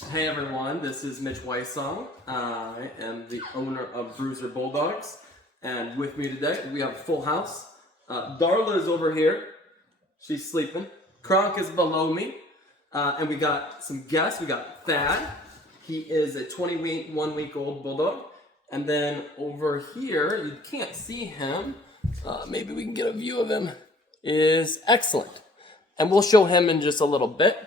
Hey everyone, this is Mitch Weissong. I am the owner of Bruiserbulldogs, and with me today we have a full house. Darla is over here, she's sleeping. Kronk is below me, and we got some guests. We got Thad, he is a 21-week-old bulldog, and then over here, you can't see him, maybe we can get a view of him, is Excellent. And we'll show him in just a little bit.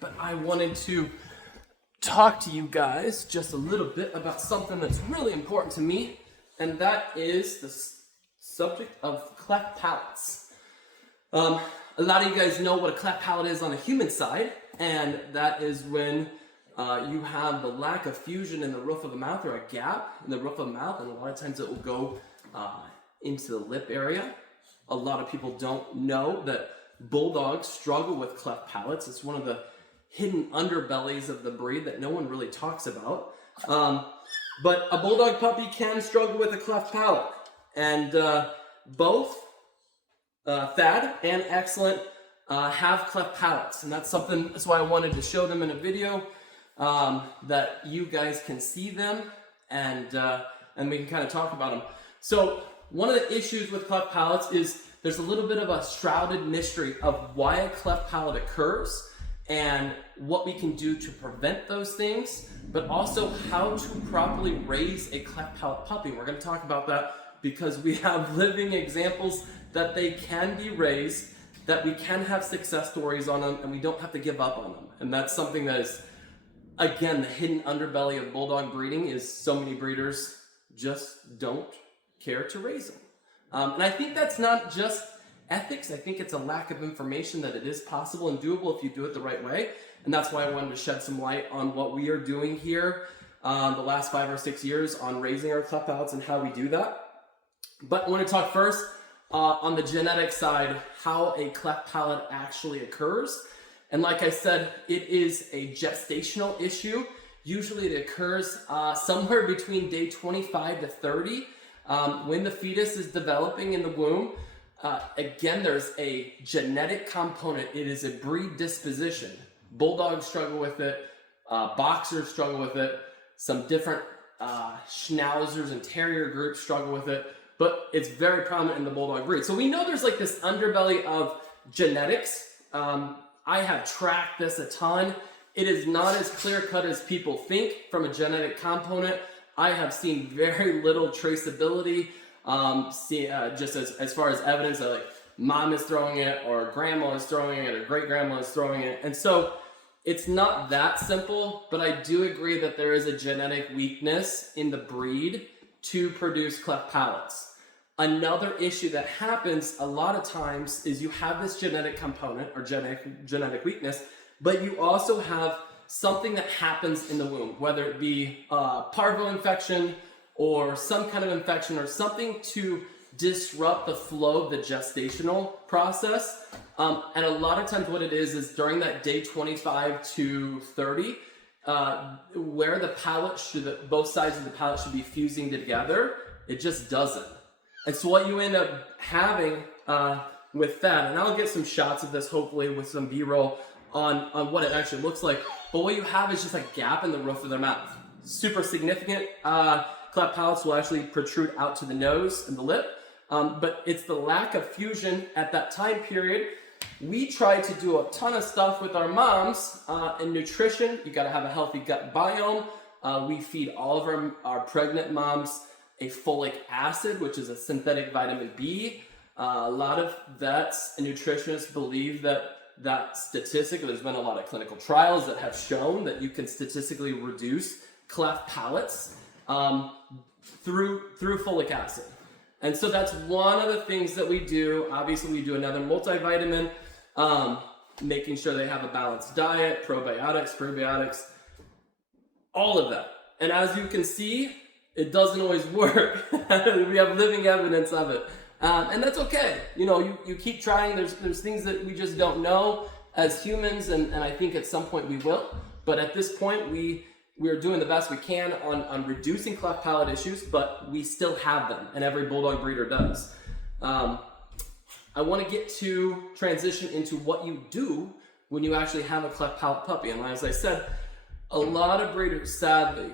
But I wanted to talk to you guys just a little bit about something that's really important to me, and that is the subject of cleft palates. A lot of you guys know what a cleft palate is on the human side, and that is when you have the lack of fusion in the roof of the mouth, or a gap in the roof of the mouth, and a lot of times it will go into the lip area. A lot of people don't know that bulldogs struggle with cleft palates. It's one of the hidden underbellies of the breed that no one really talks about. But a bulldog puppy can struggle with a cleft palate. And both Thad and Excellent have cleft palates. And that's why I wanted to show them in a video, that you guys can see them and we can kind of talk about them. So one of the issues with cleft palates is there's a little bit of a shrouded mystery of why a cleft palate occurs and what we can do to prevent those things, but also how to properly raise a cleft palate puppy. We're going to talk about that because we have living examples that they can be raised, that we can have success stories on them, and we don't have to give up on them. And that's something that is, again, the hidden underbelly of bulldog breeding is so many breeders just don't care to raise them. And I think that's not just ethics. I think it's a lack of information that it is possible and doable if you do it the right way. And that's why I wanted to shed some light on what we are doing here the last 5 or 6 years on raising our cleft palates and how we do that. But I want to talk first on the genetic side, how a cleft palate actually occurs. And like I said, it is a gestational issue. Usually it occurs somewhere between day 25 to 30 when the fetus is developing in the womb. Again, there's a genetic component. It is a breed disposition. Bulldogs struggle with it. Boxers struggle with it. Some different schnauzers and terrier groups struggle with it. But it's very prominent in the bulldog breed. So we know there's like this underbelly of genetics. I have tracked this a ton. It is not as clear-cut as people think from a genetic component. I have seen very little traceability. Just as far as evidence that like mom is throwing it, or grandma is throwing it, or great grandma is throwing it. And so it's not that simple, but I do agree that there is a genetic weakness in the breed to produce cleft palates. Another issue that happens a lot of times is you have this genetic component or genetic weakness, but you also have something that happens in the womb, whether it be parvo infection or some kind of infection or something to disrupt the flow of the gestational process. And a lot of times what it is during that day 25 to 30, where the palate both sides of the palate should be fusing together, it just doesn't. And so what you end up having with that, and I'll get some shots of this hopefully with some B-roll on what it actually looks like, but what you have is just a gap in the roof of their mouth. Super significant. Cleft palates will actually protrude out to the nose and the lip, but it's the lack of fusion at that time period. We try to do a ton of stuff with our moms in nutrition. You gotta have a healthy gut biome. We feed all of our pregnant moms a folic acid, which is a synthetic vitamin B. A lot of vets and nutritionists believe that statistic, there's been a lot of clinical trials that have shown that you can statistically reduce cleft palates through folic acid. And so that's one of the things that we do. Obviously, we do another multivitamin, making sure they have a balanced diet, probiotics, prebiotics, all of that. And as you can see, it doesn't always work. We have living evidence of it. And that's okay. You know, you keep trying. There's things that we just don't know as humans, and I think at some point we will. But at this point, we're doing the best we can on reducing cleft palate issues, but we still have them, and every bulldog breeder does. I want to get to transition into what you do when you actually have a cleft palate puppy. And as I said, a lot of breeders, sadly,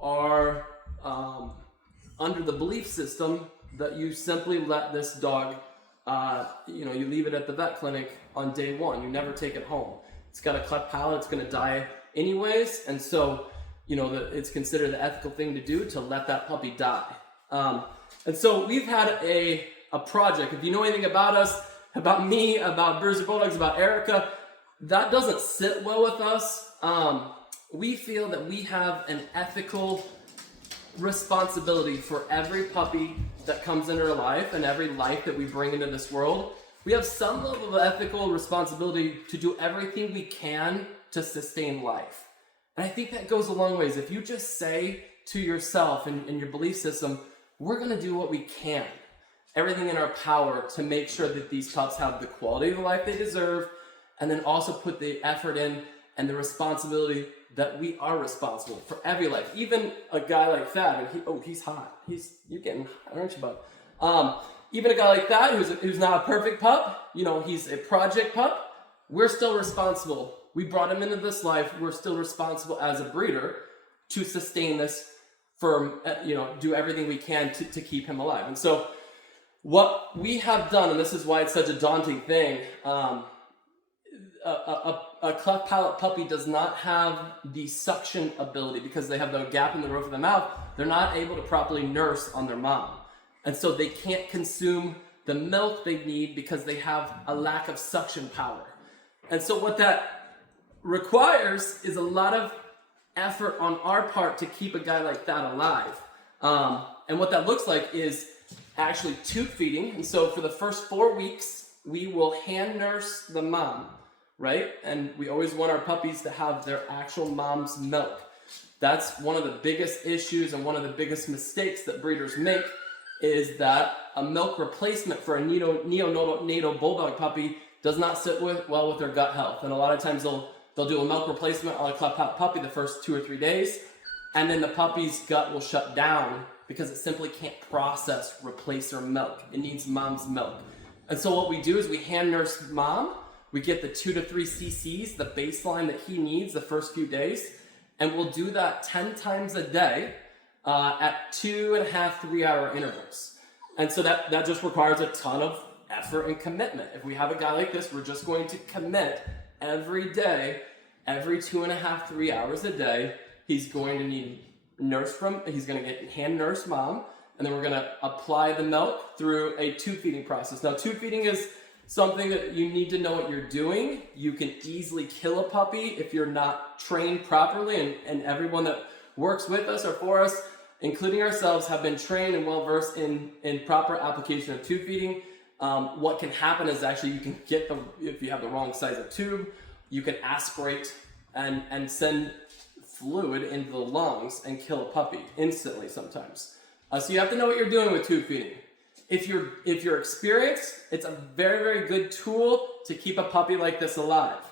are under the belief system that you simply let this dog, you leave it at the vet clinic on day one. You never take it home. It's got a cleft palate, it's going to die anyways, and so it's considered the ethical thing to do to let that puppy die. And so we've had a project. If you know anything about us, about me, about Bruiser Bulldogs, about Erica, that doesn't sit well with us. We feel that we have an ethical responsibility for every puppy that comes into our life and every life that we bring into this world. We have some level of ethical responsibility to do everything we can to sustain life. And I think that goes a long ways. If you just say to yourself and your belief system, we're going to do what we can, everything in our power to make sure that these pups have the quality of the life they deserve, and then also put the effort in and the responsibility that we are responsible for every life. Even a guy like that, and he's hot. You're getting hot, aren't you, bud? Even a guy like that who's not a perfect pup, he's a project pup, we're still responsible. We brought him into this life. We're still responsible as a breeder to sustain this for, do everything we can to keep him alive. And so what we have done, and this is why it's such a daunting thing, a cleft palate puppy does not have the suction ability because they have the gap in the roof of the mouth. They're not able to properly nurse on their mom. And so they can't consume the milk they need because they have a lack of suction power. And so what that requires is a lot of effort on our part to keep a guy like that alive. And what that looks like is actually tube feeding. And so for the first 4 weeks, we will hand nurse the mom, right? And we always want our puppies to have their actual mom's milk. That's one of the biggest issues and one of the biggest mistakes that breeders make, is that a milk replacement for a neonatal bulldog puppy does not sit well with their gut health. And a lot of times they'll do a milk replacement on a cleft palate puppy the first 2 or 3 days, and then the puppy's gut will shut down because it simply can't process replacer milk. It needs mom's milk. And so what we do is we hand nurse mom. We get the 2 to 3 cc's, the baseline that he needs the first few days, and we'll do that 10 times a day at 2.5, 3 hour intervals. And so that just requires a ton of effort and commitment. If we have a guy like this, we're just going to commit every day, every 2.5, 3 hours a day. He's going to need he's going to get hand nurse mom, and then we're going to apply the milk through a tube feeding process. Now, tube feeding is something that you need to know what you're doing. You can easily kill a puppy if you're not trained properly, and everyone that works with us or for us, including ourselves, have been trained and well versed in proper application of tube feeding. What can happen is actually you can get if you have the wrong size of tube, you can aspirate and send fluid into the lungs and kill a puppy instantly sometimes. So you have to know what you're doing with tube feeding. If you're experienced, it's a very, very good tool to keep a puppy like this alive.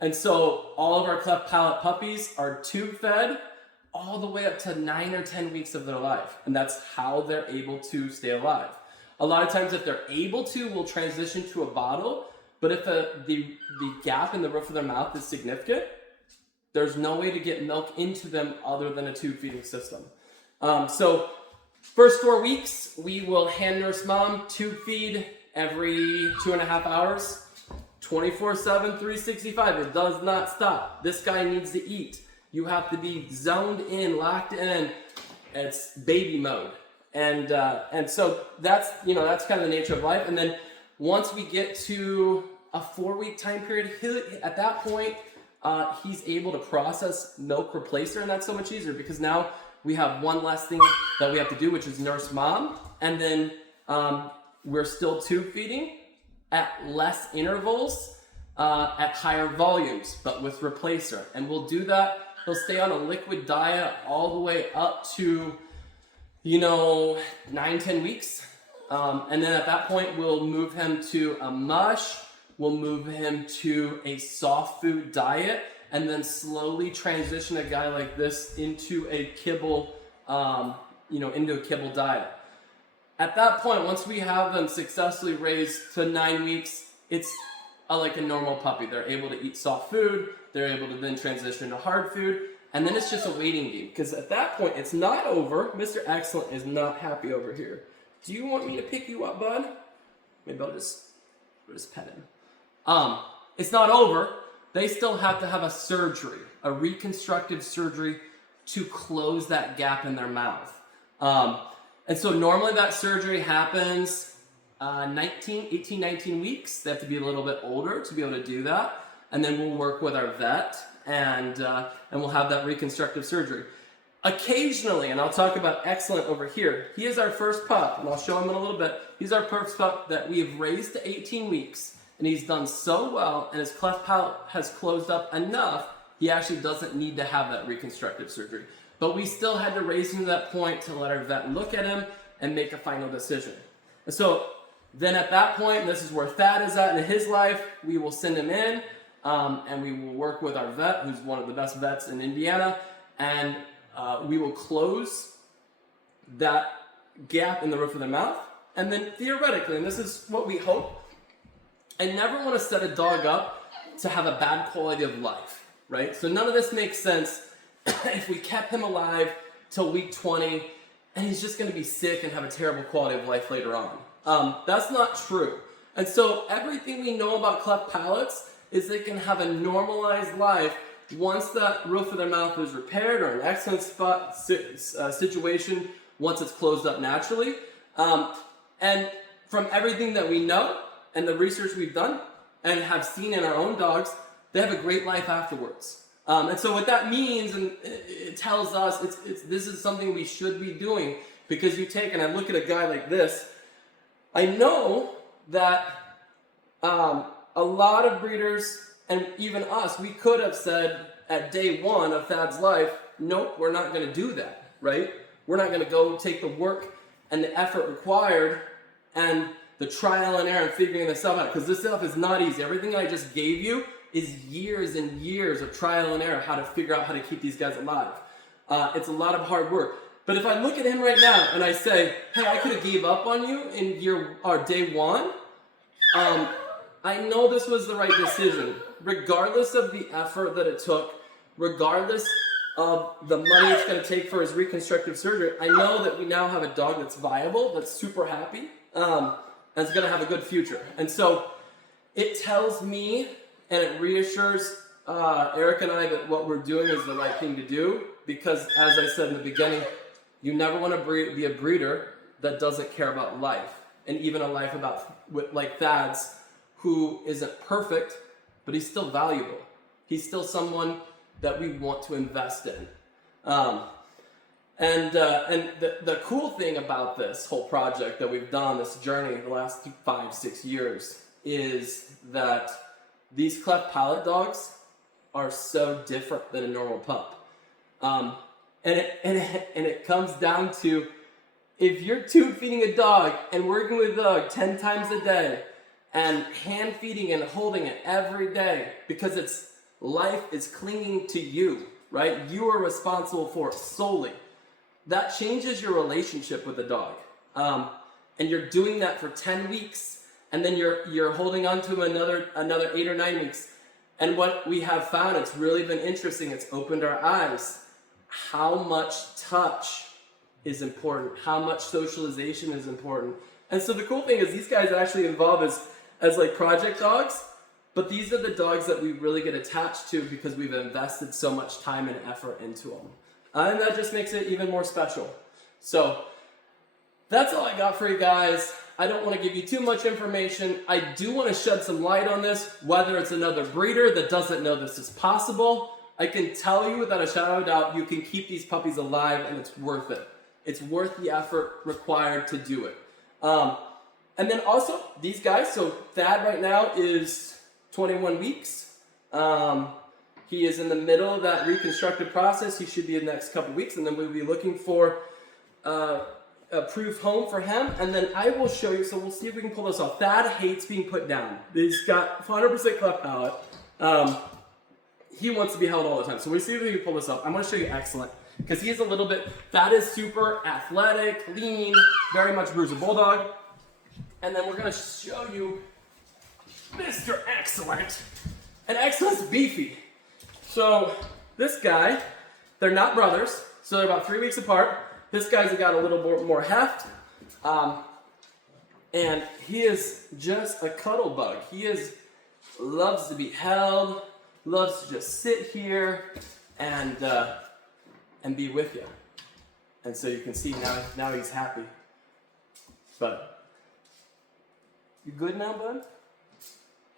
And so all of our cleft palate puppies are tube fed all the way up to 9 or 10 weeks of their life. And that's how they're able to stay alive. A lot of times if they're able to, we'll transition to a bottle. But if the gap in the roof of their mouth is significant, there's no way to get milk into them other than a tube feeding system. So first 4 weeks, we will hand nurse mom, tube feed every 2.5 hours, 24/7, 365. It does not stop. This guy needs to eat. You have to be zoned in, locked in. It's baby mode. And so that's kind of the nature of life. And then once we get to a 4-week time period, at that point, he's able to process milk replacer, and that's so much easier because now we have one less thing that we have to do, which is nurse mom, and then we're still tube feeding at less intervals, at higher volumes, but with replacer. And we'll do that. He'll stay on a liquid diet all the way up to 9-10 weeks. And then at that point, we'll move him to a mush. We'll move him to a soft food diet, and then slowly transition a guy like this into a kibble, into a kibble diet. At that point, once we have them successfully raised to 9 weeks, it's like a normal puppy. They're able to eat soft food, they're able to then transition to hard food, and then it's just a waiting game. Because at that point, it's not over. Mr. Excellent is not happy over here. Do you want me to pick you up, bud? Maybe I'll just pet him. It's not over. They still have to have a surgery, a reconstructive surgery to close that gap in their mouth. And so normally that surgery happens 18, 19 weeks. They have to be a little bit older to be able to do that. And then we'll work with our vet and we'll have that reconstructive surgery. Occasionally, and I'll talk about Excellent over here, he is our first pup, and I'll show him in a little bit. He's our first pup that we have raised to 18 weeks, and he's done so well, and his cleft palate has closed up enough, he actually doesn't need to have that reconstructive surgery. But we still had to raise him to that point to let our vet look at him and make a final decision. And so then at that point, this is where Thad is at in his life, we will send him in, and we will work with our vet, who's one of the best vets in Indiana, and we will close that gap in the roof of their mouth. And then theoretically, and this is what we hope, I never want to set a dog up to have a bad quality of life, right? So none of this makes sense if we kept him alive till week 20 and he's just going to be sick and have a terrible quality of life later on. That's not true. And so everything we know about cleft palates is they can have a normalized life once that roof of their mouth is repaired, or an excellent spot situation once it's closed up naturally. And from everything that we know and the research we've done and have seen in our own dogs, they have a great life afterwards. And so what that means, and it tells us, this is something we should be doing, because you take, and I look at a guy like this, I know that a lot of breeders, and even us, we could have said at day one of Thad's life, nope, we're not going to do that, right? We're not going to go take the work and the effort required and the trial and error and figuring this stuff out, because this stuff is not easy. Everything I just gave you is years and years of trial and error, how to figure out how to keep these guys alive. It's a lot of hard work. But if I look at him right now and I say, hey, I could have gave up on you in day one, I know this was the right decision. Regardless of the effort that it took, regardless of the money it's going to take for his reconstructive surgery, I know that we now have a dog that's viable, that's super happy, and is going to have a good future. And so it tells me, and it reassures Eric and I that what we're doing is the right thing to do, because as I said in the beginning, you never want to be a breeder that doesn't care about life, and even a life like Thad's, who isn't perfect, but he's still valuable. He's still someone that we want to invest in. And the cool thing about this whole project that we've done, this journey the last 5-6 years, is that these cleft palate dogs are so different than a normal pup. And it comes down to, if you're tube feeding a dog and working with a dog 10 times a day and hand feeding and holding it every day, because its life is clinging to you, right? You are responsible for it solely. That changes your relationship with the dog. And you're doing that for 10 weeks, and then you're holding on to him another 8 or 9 weeks. And what we have found, it's really been interesting, it's opened our eyes, how much touch is important, how much socialization is important. And so the cool thing is these guys actually involve as like project dogs, but these are the dogs that we really get attached to because we've invested so much time and effort into them. And that just makes it even more special. So that's all I got for you guys. I don't want to give you too much information. I do want to shed some light on this, whether it's another breeder that doesn't know this is possible. I can tell you without a shadow of a doubt, you can keep these puppies alive, and it's worth it. It's worth the effort required to do it. And then also, these guys, so Thad right now is 21 weeks. He is in the middle of that reconstructive process. He should be in the next couple weeks, and then we'll be looking for a proof home for him. And then I will show you, so we'll see if we can pull this off. Thad hates being put down. He's got 100% cleft palate. He wants to be held all the time. So we'll see if we can pull this off. I'm going to show you Excellent, because he's a little bit, Thad is super athletic, lean, very much Bruiser Bulldog. And then we're going to show you Mr. Excellent. And Excellent's beefy. So this guy, they're not brothers, so they're about 3 weeks apart. This guy's got a little more heft. And he is just a cuddle bug. Loves to be held, loves to just sit here and be with you. And so you can see now he's happy. But you good now, bud?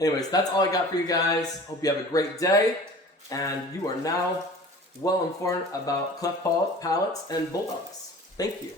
Anyways, that's all I got for you guys. Hope you have a great day. And you are now well informed about cleft palates and bulldogs. Thank you.